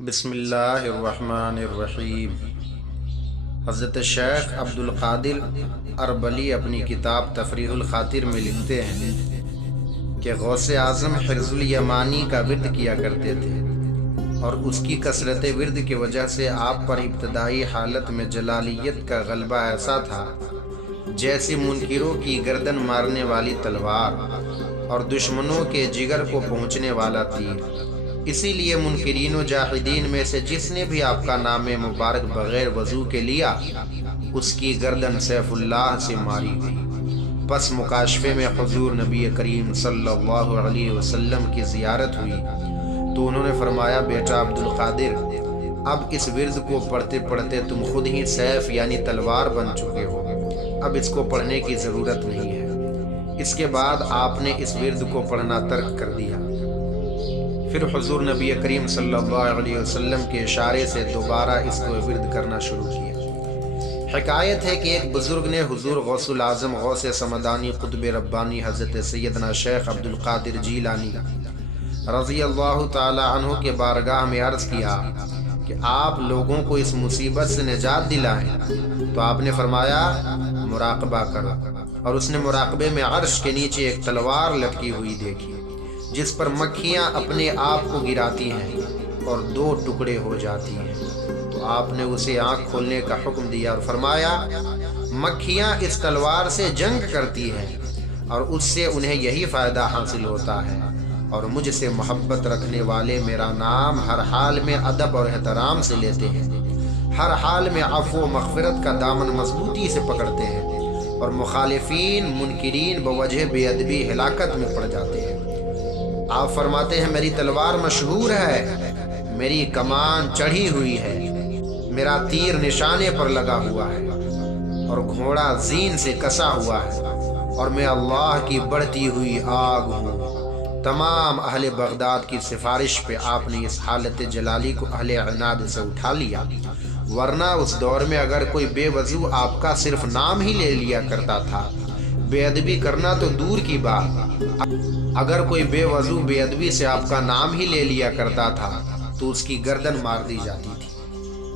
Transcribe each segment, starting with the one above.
بسم اللہ الرحمن الرحیم۔ حضرت شیخ عبد القادر اربلی اپنی کتاب تفریح الخاطر میں لکھتے ہیں کہ غوث اعظم حرز الیمانی کا ورد کیا کرتے تھے، اور اس کی کثرت ورد کی وجہ سے آپ پر ابتدائی حالت میں جلالیت کا غلبہ ایسا تھا جیسے منکروں کی گردن مارنے والی تلوار اور دشمنوں کے جگر کو پہنچنے والا تیر۔ اسی لیے منکرین و جاحدین میں سے جس نے بھی آپ کا نام مبارک بغیر وضو کے لیا، اس کی گردن سیف اللہ سے ماری گئی۔ پس مکاشفے میں حضور نبی کریم صلی اللہ علیہ وسلم کی زیارت ہوئی تو انہوں نے فرمایا، بیٹا عبد القادر، اب اس ورد کو پڑھتے پڑھتے تم خود ہی سیف یعنی تلوار بن چکے ہو، اب اس کو پڑھنے کی ضرورت نہیں ہے۔ اس کے بعد آپ نے اس ورد کو پڑھنا ترک کر دیا۔ پھر حضور نبی کریم صلی اللہ علیہ وسلم کے اشارے سے دوبارہ اس کو ورد کرنا شروع کیا۔ حکایت ہے کہ ایک بزرگ نے حضور غوث العظم غوث سمدانی قطب ربانی حضرت سیدنا شیخ عبد القادر جیلانی رضی اللہ تعالی عنہ کے بارگاہ میں عرض کیا کہ آپ لوگوں کو اس مصیبت سے نجات دلائیں، تو آپ نے فرمایا مراقبہ کرو، اور اس نے مراقبے میں عرش کے نیچے ایک تلوار لٹکی ہوئی دیکھی جس پر مکھیاں اپنے آپ کو گراتی ہیں اور دو ٹکڑے ہو جاتی ہیں۔ تو آپ نے اسے آنکھ کھولنے کا حکم دیا اور فرمایا، مکھیاں اس تلوار سے جنگ کرتی ہیں اور اس سے انہیں یہی فائدہ حاصل ہوتا ہے، اور مجھ سے محبت رکھنے والے میرا نام ہر حال میں ادب اور احترام سے لیتے ہیں، ہر حال میں عفو و مغفرت کا دامن مضبوطی سے پکڑتے ہیں، اور مخالفین منکرین بوجہ بے ادبی ہلاکت میں پڑ جاتے ہیں۔ آپ فرماتے ہیں، میری تلوار مشہور ہے، میری کمان چڑھی ہوئی ہے، میرا تیر نشانے پر لگا ہوا ہے، اور گھوڑا زین سے کسا ہوا ہے، اور میں اللہ کی بڑھتی ہوئی آگ ہوں۔ تمام اہل بغداد کی سفارش پہ آپ نے اس حالت جلالی کو اہل عناد سے اٹھا لیا، ورنہ اس دور میں اگر کوئی بے وضو آپ کا صرف نام ہی لے لیا کرتا تھا، بے ادبی کرنا تو دور کی بات، اگر کوئی بے وضو بے ادبی سے آپ کا نام ہی لے لیا کرتا تھا تو اس کی گردن مار دی جاتی تھی۔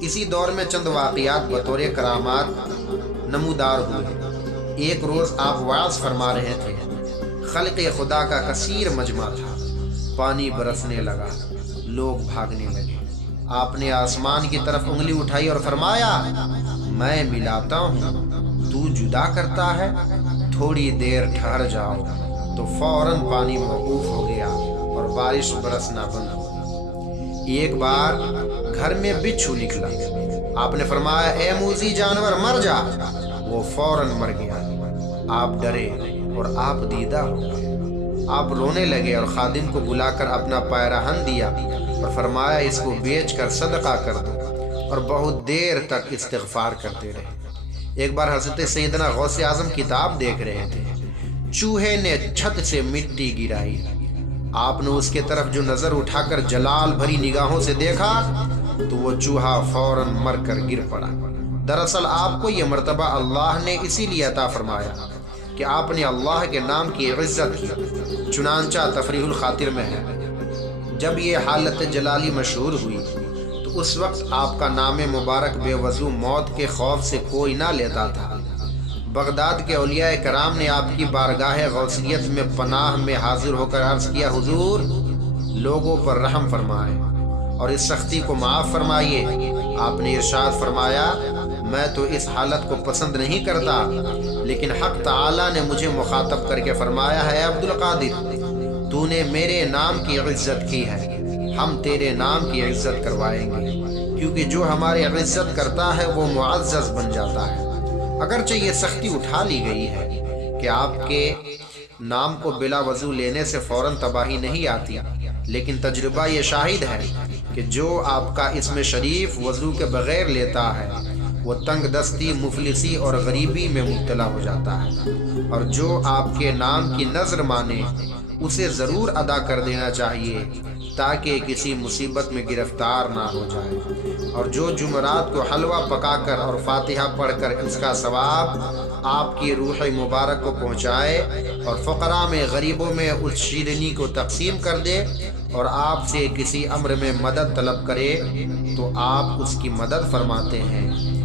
اسی دور میں چند واقعات بطور کرامات نمودار ہوئے۔ ایک روز آپ وعظ فرما رہے تھے، خلق خدا کا کثیر مجمع تھا، پانی برسنے لگا، لوگ بھاگنے لگے۔ آپ نے آسمان کی طرف انگلی اٹھائی اور فرمایا، میں ملاتا ہوں، تو جدا کرتا ہے، تھوڑی دیر ٹھہر جاؤ۔ تو فوراً پانی موقوف ہو گیا اور بارش برسنا بند ہو گئی۔ ایک بار گھر میں بچھو نکلا، آپ نے فرمایا، اے موذی جانور مر جا، وہ فوراً مر گیا۔ آپ ڈرے اور آپ دیدہ ہو گئے۔ آپ رونے لگے اور خادم کو بلا کر اپنا پیراہن دیا اور فرمایا، اس کو بیچ کر صدقہ کر دو، اور بہت دیر تک استغفار کرتے رہے۔ ایک بار حضرت سیدنا غوث اعظم کتاب دیکھ رہے تھے، چوہے نے چھت سے مٹی گرائی۔ آپ نے اس کے طرف جو نظر اٹھا کر جلال بھری نگاہوں سے دیکھا تو وہ چوہا فوراً مر کر گر پڑا۔ دراصل آپ کو یہ مرتبہ اللہ نے اسی لیے عطا فرمایا کہ آپ نے اللہ کے نام کی عزت کی، چنانچہ تفریح الخاطر میں ہے، جب یہ حالت جلالی مشہور ہوئی تو اس وقت آپ کا نام مبارک بے وضو موت کے خوف سے کوئی نہ لیتا تھا۔ بغداد کے اولیاء کرام نے آپ کی بارگاہ غوثیت میں پناہ میں حاضر ہو کر عرض کیا، حضور لوگوں پر رحم فرمائے اور اس سختی کو معاف فرمائیے۔ آپ نے ارشاد فرمایا، میں تو اس حالت کو پسند نہیں کرتا، لیکن حق تعالی نے مجھے مخاطب کر کے فرمایا ہے، عبد القادر، تو نے میرے نام کی عزت کی ہے، ہم تیرے نام کی عزت کروائیں گے، کیونکہ جو ہماری عزت کرتا ہے وہ معزز بن جاتا ہے۔ اگرچہ یہ سختی اٹھا لی گئی ہے کہ آپ کے نام کو بلا وضو لینے سے فوراً تباہی نہیں آتی، لیکن تجربہ یہ شاہد ہے کہ جو آپ کا اسم شریف وضو کے بغیر لیتا ہے وہ تنگ دستی، مفلسی اور غریبی میں مبتلا ہو جاتا ہے، اور جو آپ کے نام کی نذر مانے اسے ضرور ادا کر دینا چاہیے تاکہ کسی مصیبت میں گرفتار نہ ہو جائے، اور جو جمعرات کو حلوہ پکا کر اور فاتحہ پڑھ کر اس کا ثواب آپ کی روح مبارک کو پہنچائے اور فقراء میں غریبوں میں اس شیرنی کو تقسیم کر دے، اور آپ سے کسی امر میں مدد طلب کرے تو آپ اس کی مدد فرماتے ہیں۔